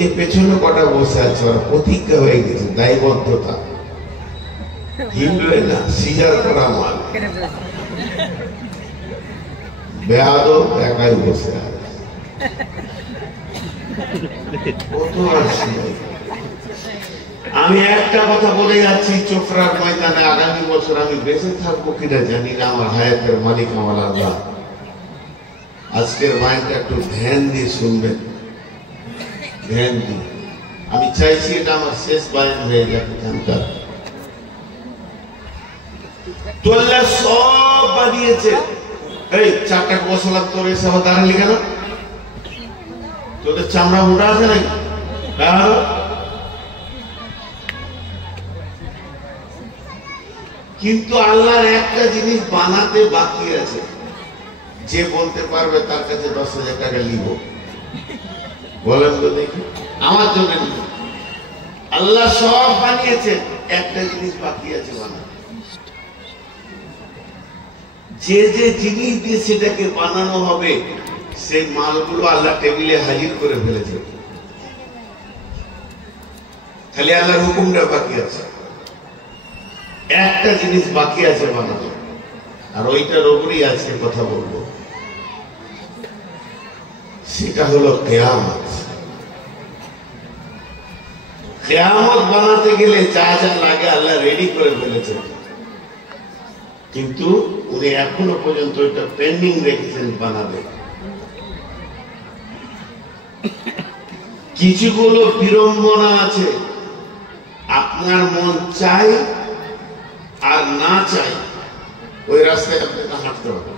যে পেছনে কটা বসে আছে ওরা প্রতিজ্ঞা হয়ে গেছে, দায়বদ্ধতা, হিন্দু না সিজার করা মাল, বেয়াদব একাই বসে আছে। আমি একটা কথা বলে যাচ্ছি, চোপড়ার ময়দানে আগামী বছর আমি বেঁচে থাকবো কিনা জানি না, আমার হায়াতের মালিক আমার আল্লাহ। আজকের মাইন্ডটা একটু ধ্যান দিয়ে শুনবেন, ধ্যান দিয়ে। আমি চাইছি এটা আমার শেষ বায়ান হয়ে যাক এখানকার। তোল্লা সব বানিয়েছে। এই 4 টাকা বসলাম, তোর এসে আবার দাঁড়ালি কেন? তোদের চামড়া মোটা আছে নাকি? কিন্তু আল্লাহর একটা জিনিস বানাতে বাকি আছে, যে বলতে পারবে তার কাছে 10,000 টাকা নিব। বলেন তো দেখি, আমার জন্য নিব। আল্লাহ সব বানিয়েছে, একটা জিনিস বাকি আছে বানাতে। যে যে জিনিস দিয়ে সেটাকে বানানো হবে, সেই মালগুলো আল্লাহ টেবিলে হাজির করে ফেলেছে। খালি আল্লাহর হুকুমটা বাকি আছে, একটা জিনিস বাকি আছে বানানো, আর ওইটার ওপরই আজকে কথা বলবো। সেটা হলো কিয়ামত। কিয়ামত বানাতে গেলে যা যা লাগে আল্লাহ রেডি করে ফেলেছে, কিন্তু উনি এখনো পর্যন্ত এটা পেন্ডিং রেখেছেন বানাবে। কিছুগুলো বিড়ম্বনা আছে, আপনার মন চাই আর না চাই ওই রাস্তায় আপনাকে হাঁটতে হবে,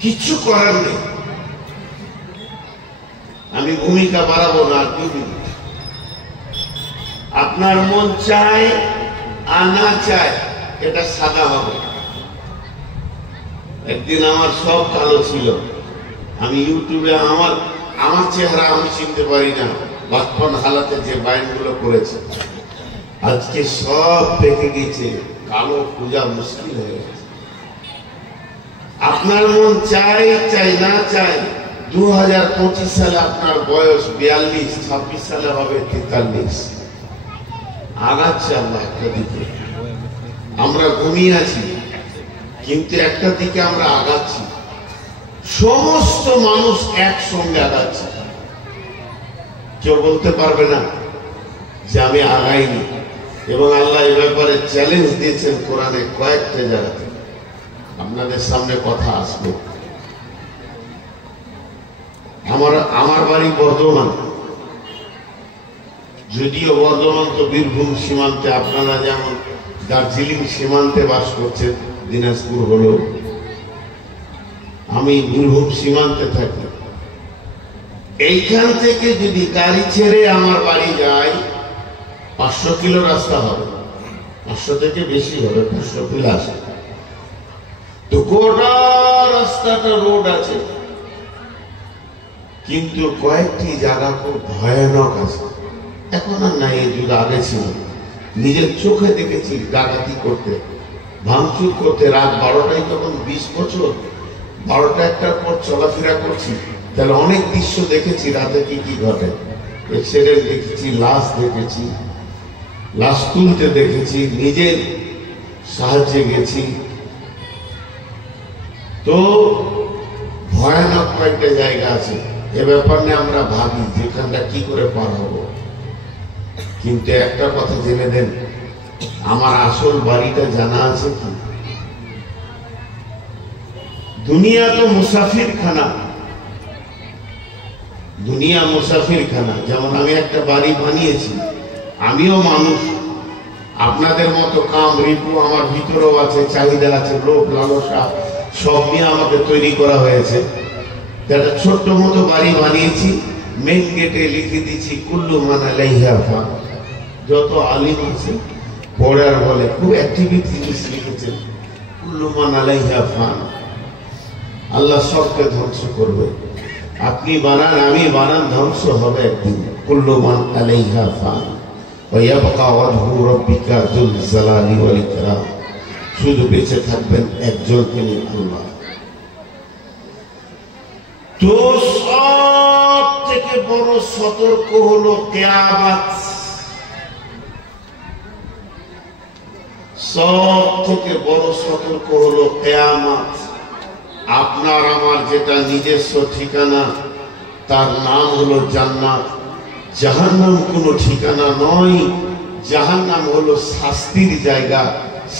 কিচ্ছু করার নেই। আমি ভূমিকা বাড়াবো না, 2 মিনিট। আপনার মন চায় আর না চায়, এটা সাদা হবে। একদিন আমার সব কালো ছিল, আমি ইউটিউবে আমার চেহারা আমি চিনতে পারি না, বাচপন হালাতে যে বাইনগুলো করেছে, আজকে সব পেকে গেছে, কালো পূজা মুশকিল হয়ে গেছে। আপনার মন চাই চাই না চাই, 2025 সালে আপনার বয়স 42, 26 সালে হবে 43। আগাচ্ছে আল্লাহ একটা দিকে, আমরা ঘুমিয়ে আছি কিন্তু একটা দিকে আমরা আগাচ্ছি। সমস্ত মানুষ একসঙ্গে আগাচ্ছে, কেউ বলতে পারবে না যে আমি আগাইনি। এবং আল্লাহ এ ব্যাপারে চ্যালেঞ্জ দিয়েছেন কোরআনে কয়েকটা জায়গাতে, আপনাদের সামনে কথা আসবে। আমার বাড়ি বর্ধমান, যদিও বর্ধমান তো বীরভূম সীমান্তে, আপনারা যেমন দার্জিলিং সীমান্তে বাস করছেন, দিনাজপুর হলো, আমি বীরভূম সীমান্তে থাকি। এইখান থেকে যদি গাড়ি ছেড়ে আমার বাড়ি যাই, 500 কিলো রাস্তা হবে, 500 থেকে বেশি হবে, 500+। তো গোটা রাস্তাটা রোড আছে, কিন্তু কয়েকটি জায়গা খুব ভয়ানক আছে। এখন আর নাই, এই যুগ আগে ছিল। নিজের চোখে দেখেছি ডাকাতি করতে, ভাঙচুর করতে। রাত 12টায়, তখন 20 বছর, 12টা-1টার পর চলাফেরা করছি, তাহলে অনেক দৃশ্য দেখেছি রাতে কি কি ঘটে। অ্যাক্সিডেন্ট দেখেছি, লাশ দেখেছি, লাশ তুলতে দেখেছি, নিজের সাহায্যে গেছি। তো ভয়ানক কয়েকটা জায়গা আছে, এ ব্যাপার নিয়ে আমরা ভাবি যেখানটা কি করে পার হব। কিন্তু একটা কথা জেনে দেন, আমার আসল বাড়িটা জানা আছে কি? দুনিয়া তো মুসাফির খানা, দুনিয়া মুসাফির খানা। যেমন আমি একটা বাড়ি বানিয়েছি, আমিও মানুষ, আপনাদের মতো কাম রিপু আমার ভিতরেও আছে, চাহিদা আছে, লোভ লালসা সব নিয়ে আমাকে তৈরি করা হয়েছে। একটা ছোট্ট মতো বাড়ি বানিয়েছি, মেন গেটে লিখে দিচ্ছি কুল্লু মান আলাইহা ফান। যত আলিম আছে পড়ার বলে, খুব অ্যাক্টিভিটি জিনিস লিখেছেন, কুল্লু মান আলাইহা ফান। আল্লাহ সবকে ধ্বংস করবে, আপনি বানান আমি বানান, ধ্বংস হবে একদিন। কুল্লু মান আলাইহা ফান ওয়া ইয়াবকা ওয়াজহু রাব্বিকা যুল জালালি ওয়াল ইকরাম। শুধু বেঁচে থাকবেন একজনকে নিয়ে, আল্লাহ। তো সব থেকে বড় সতর্ক হলো কিয়ামত। সব থেকে বড় সতর্ক হলো কিয়ামত। আপনার আমার যেটা নিজস্ব ঠিকানা তার নাম হলো জান্নাত। জাহান্নাম কোনো ঠিকানা নয়, জাহান্নাম হলো শাস্তির জায়গা।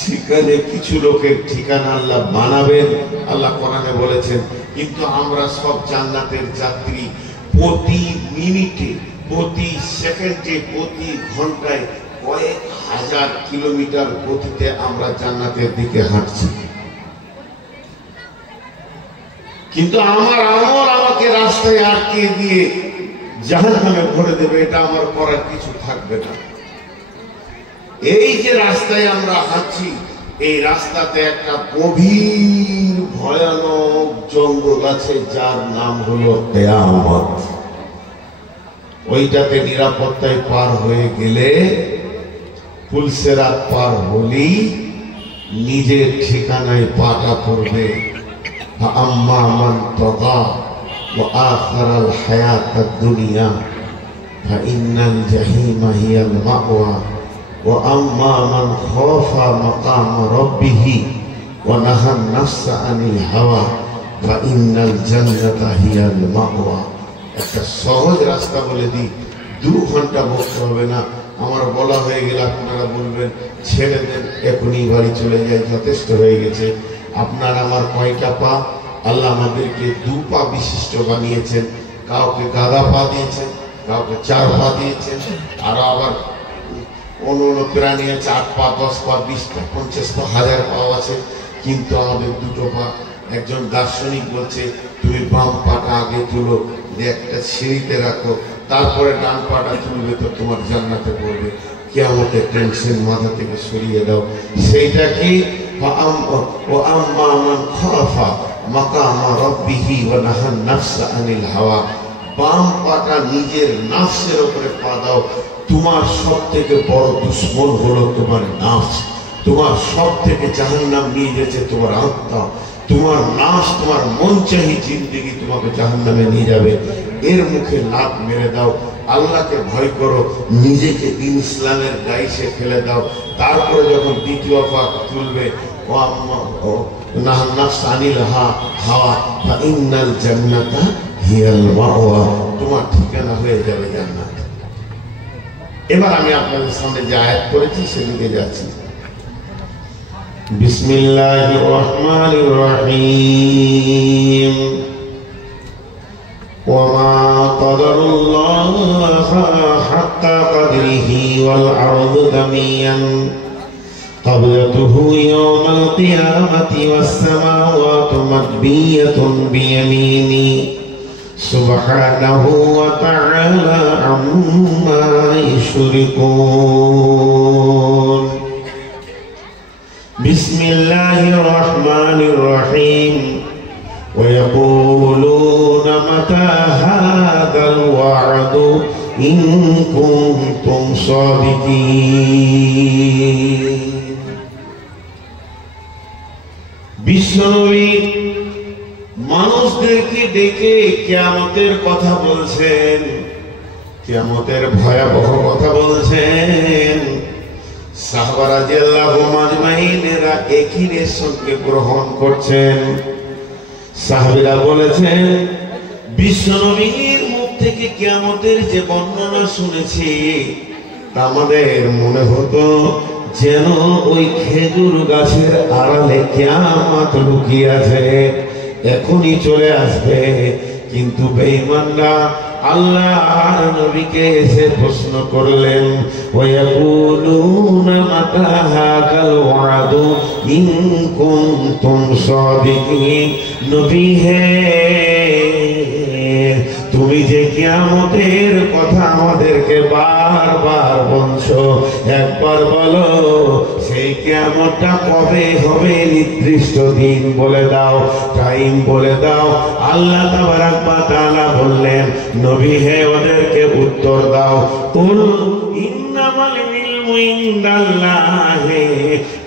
সেখানে কিছু লোকের ঠিকানা আল্লাহ বানাবেন, আল্লাহ কোরআনে বলেছেন। কিন্তু আমরা সব জান্নাতের যাত্রী। প্রতি মিনিটে, প্রতি সেকেন্ডে, প্রতি ঘন্টায় কয়েক হাজার কিলোমিটার গতিতে আমরা জান্নাতের দিকে হাঁটছি। কিন্তু আমার আমল আমাকে রাস্তায় আটকে দিয়ে জাহান্নামে ভরে দেবে, এটা আমার করার কিছু থাকবে না। এই যে রাস্তায় আমরা হাঁটছি, এই রাস্তাতে একটা গভীর ভয়ানক জঙ্গল আছে যার নাম হলো কিয়ামত। ওইটাতে নিরাপত্তায় পার হয়ে গেলে, পুলসেরাত পার হলেই নিজের ঠিকানায় পাটা পড়বে। আম্মা মান তাগা ওয়া আখারাল হায়াতাদ দুনিয়া ফাইন্নাল জাহিমা হিয়াল মাওয়া ওয়া আম্মা মান খাফা মাকাম রাব্বিহি ওয়া নাহান নাফসা আনিল হাওয়া ফাইন্নাল জান্নাতা হিয়াল মাওয়া। একটা সহজ রাস্তা বলে দিই, 2 ঘন্টা বসতে হবে না। আমার বলা হয়ে গেলে আপনারা বলবেন ছেড়ে দেন, এখনই বাড়ি চলে যায়, যথেষ্ট হয়ে গেছে। আপনার আমার কয়টা পা? আল্লাহ আমাদেরকে 2 পা বিশিষ্ট বানিয়েছেন। কাউকে গাদা পা দিয়েছেন, কাউকে 4 পা দিয়েছেন, আর আবার অন্য প্রাণী আছে 8 পা, 10 পা, 20 পা, 50 পা, 1000 পাও আছে। কিন্তু আমাদের 2টো পা। একজন দার্শনিক বলছে তুমি বাম পাটা আগে তুলো, একটা সিঁড়িতে রাখো, তারপরে ডান পাটা তুলবে তো তোমার জান্নাতে পড়বে। কিয়ামতের টেনশন মাথা থেকে সরিয়ে দাও। সেইটা কি? ওয়া আম্মা মান খাফা মাকাম রাব্বিহি ওয়া নাহান নাফসা আনিল হাওয়া। বাম পাটা নিজের নাফসের উপরে পা দাও। তোমার সব থেকে বড় দুশ্মন হলো তোমার নাফস। তোমার সব থেকে জাহান্নাম নিয়ে গেছে তোমার আত্মা। তোমার নাফস, তোমার মন চাহি জিন্দেগি তোমাকে জাহান্নামে নিয়ে যাবে। এর মুখে লাত মেরে দাও। আল্লাহকে ভয় করো, নিজেকে দিন ইসলামের দায়িশে ফেলে দাও। তারপরে যখন দ্বিতীয় পা তুলবে, ও আম্মা ও নাহান নাফস আনিল হাওয়া ফাইন্নাল জান্নাতা হিয়াল মাওয়া। তোমার ঠিকানা হয়ে যাবে জান্নাত। এবার আমি আপনাদের সামনে যে আয়াত করেছি সেদিকে যাচ্ছি। বিসমিল্লাহির রহমানির রহিম। ওয়ামা কদরুল্লাহ হাক্কা কদরিহি ওয়াল আরদু দামিয়ান ক্বাবলাতুহু ইয়াওমাল কিয়ামাতি ওয়াস সামাওয়াতু মাতবিয়াতুন বিয়ামিনি সুবহানাহু ওয়া তাআলা আম্মা ইউশরিকুন। বিসমিল্লাহির রহমানির রহিম। ويقولون متى هذا الوعد إن كنتم صادقين। বিশ্বনবী মানুষদেরকে ডেকে কিয়ামতের কথা বলছেন, কিয়ামতের ভয়াবহ কথা বলছেন। সাহাবা রাদিয়াল্লাহু আজমাইনেরা একইর সঙ্গে গ্রহণ করছেন। সাহাবীরা বলেছেন বিশ্বনবীর মুখ থেকে কিয়ামতের যে বর্ণনা শুনেছি তা আমাদের মনে হতো যেন ওই খেজুর গাছের আড়ালে কিয়ামত লুকিয়ে আছে, এখনই চলে আসবে। কিন্তু বেঈমানরা আল্লাহর নবীকে এসে প্রশ্ন করলেন, ওয়ায়াকুলুনা মাতা হাযাল ওয়াদু ইন কুনতুম সাদিকিন। নবী হে, তুমি যে কিয়ামতের কথা আমাদেরকে বারবার বলছো, একবার বলো সেই কিয়ামতটা কবে হবে, নির্দিষ্ট দিন বলে দাও, টাইম বলে দাও। আল্লাহ তাবারাক ওয়া তাআলা বললেন, নবী হে ওদেরকে উত্তর দাও, কুল ইন্নামাল ইলমু ইনদাল্লাহি,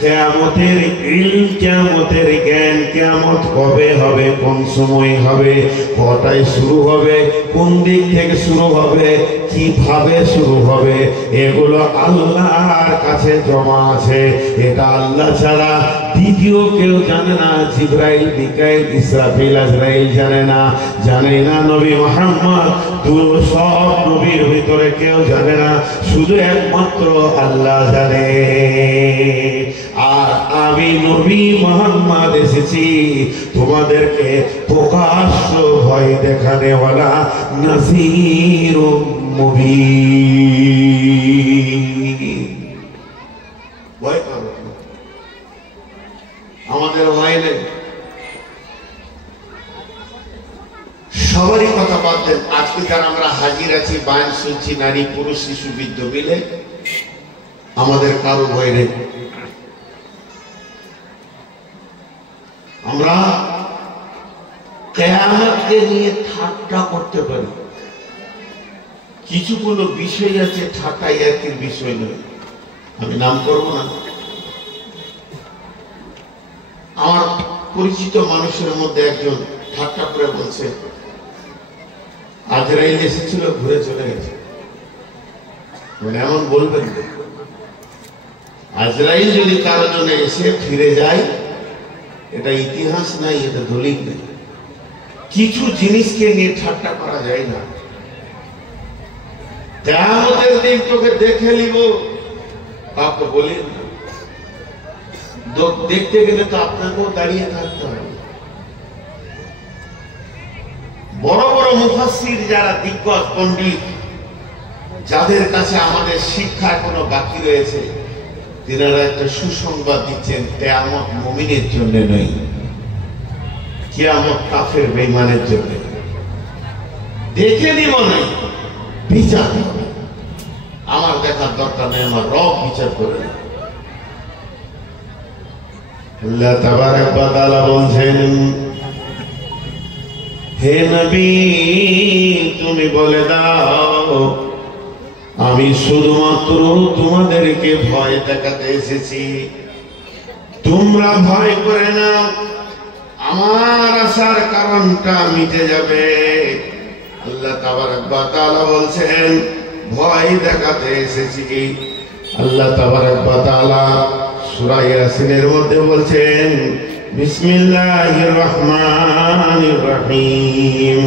কিয়ামতের ইলম, কিয়ামতের জ্ঞান, কিয়ামত কবে হবে, কোন সময় হবে, কটায় শুরু হবে, কোন দিক থেকে শুরু হবে, কিভাবে শুরু হবে, এগুলো আল্লাহর কাছে জমা আছে। এটা আল্লাহ ছাড়া দ্বিতীয় কেউ জানে না। জিবরাইল, মিকাইল, ইসরাফিল, আজরাইল জানে না, জানে না নবী মুহাম্মদ, সব নবীর ভিতরে কেউ জানে না, শুধু একমাত্র আল্লাহ জানে। আর আমি নবী মুহাম্মদ এসেছি তোমাদেরকে প্রকাশ্য ভয় দেখানেওয়ালা, নাযীরুম মুবিন। ভয় করো, আমাদের ভয় নেই। সবারই কথা বাদ দেন, আজকে যারা আমরা হাজির আছি, বায়ান শুনছি, নারী পুরুষ শিশু বৃদ্ধ মিলে, আমাদের কারো ভয় নেই। আমরা কিয়ামতকে নিয়ে ঠাট্টা করতে পারি, কিছু কোনো বিষয় আছে ঠাট্টা ইয়ার্কির বিষয় নয়, আমি নাম করব না। আমার পরিচিত মানুষের মধ্যে একজন ঠাট্টা করে বলছে, আজরাইল এসেছিল, ঘুরে চলে গেছে। মানে এমন বলবেন, আজরাইল যদি কারো জন্য এসে ফিরে যায়, এটা ইতিহাস নাই, এটা দলিল নেই। কিছু জিনিসকে নিয়ে ঠাট্টা করা যায় না। কিয়ামতের দিন তোকে দেখে নিব, কাউকে বলেন না। দেখতে গেলে তো আপনাকেও দাঁড়িয়ে থাকতে হবে। বড় বড় মুফাসসির যারা দিগ্গজ পণ্ডিত, যাদের কাছে আমাদের শিক্ষা এখনো বাকি রয়েছে, তিনারা একটা সুসংবাদ দিচ্ছেন, কিয়ামত মুমিনের জন্য নয়, কিয়ামত কাফের বেঈমানের জন্য। দেখে নিব নয়, বিচার হবে। আমার দেখার দরকার নেই, আমার রব বিচার করে। আল্লাহ তাবারক ওয়া তাআলা বলছেন, হে নবী তুমি বলে দাও, আমি শুধুমাত্র তোমাদেরকে ভয় দেখাতে এসেছি, তোমরা ভয় করে নাও, আমার আসার কারণটা মিটে যাবে। আল্লাহ তাবারক ওয়া তাআলা বলছেন, ভয় দেখাতে এসেছি। আল্লাহ তাবারক ওয়া তাআলা সূরা ইয়াসিনের মধ্যে বলছেন, বিসমিল্লাহির রহমানির রহিম,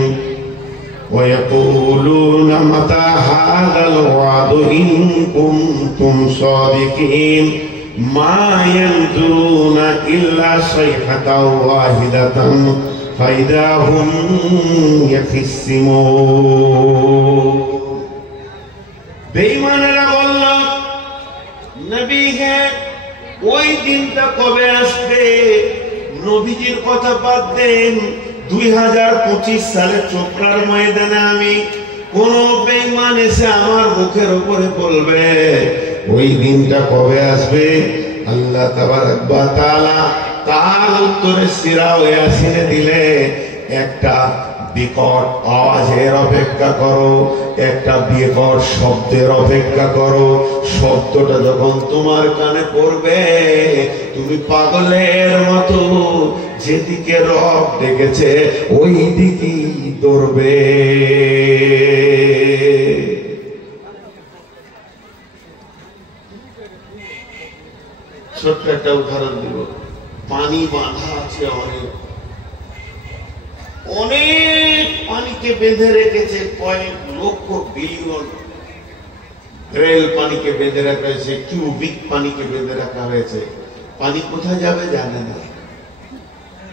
ওয়া ইয়াকুলুনা মাতা হাযাল ওয়াদু ইন কুনতুম সাদিকিন, মা ইয়ানজুরুনা ইল্লা সাইহাতাও ওয়াহিদাতান ফাইদা হুম ইয়াখিসিমুন। বেঈমানেরা বলল, নবী হে ওই দিনটা কবে আসবে? নবীজির কথা বাদ দেন, 2025 সালে চোপড়ার ময়দানে আমি কোন বেঈমান এসে আমার মুখের উপরে বলবে ওই দিনটা কবে আসবে? আল্লাহ তাবারক ওয়া তাআলা তার উত্তরে সূরা ইয়াসিনে দিলে, একটা বিকট আওয়াজের অপেক্ষা করো, একটা বিকট শব্দের অপেক্ষা করো। শব্দটা যখন তোমার কানে পড়বে, তুমি পাগলের মতো যেদিকে রব ডেকেছে ওই দিকেই দৌড়বে। ছোট্ট একটা উদাহরণ দিব। পানি বাঁধা আছে, অনেক পানিকে বেঁধে রেখেছে, কয়েক লক্ষ বিলিয়ন রেল পানিকে বেঁধে রাখা হয়েছে, কিউবিক পানিকে বেঁধে রাখা হয়েছে। পানি কোথায় যাবে জানে না।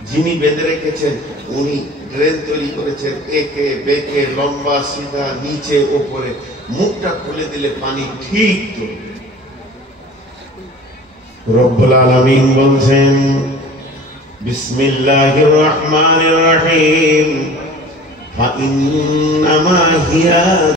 যিনি বেঁধে রেখেছেন উনি ড্রেন তৈরি করেছেন, একে বেঁকে, লম্বা সিধা, নিচে ওপরে। মুখটা খুলে দিলে পানি ঠিক তো। রব্বুল আলামিন বলছেন, বিসমিল্লাহির রহমানির রহিম, ফাইন্নামা হিয়া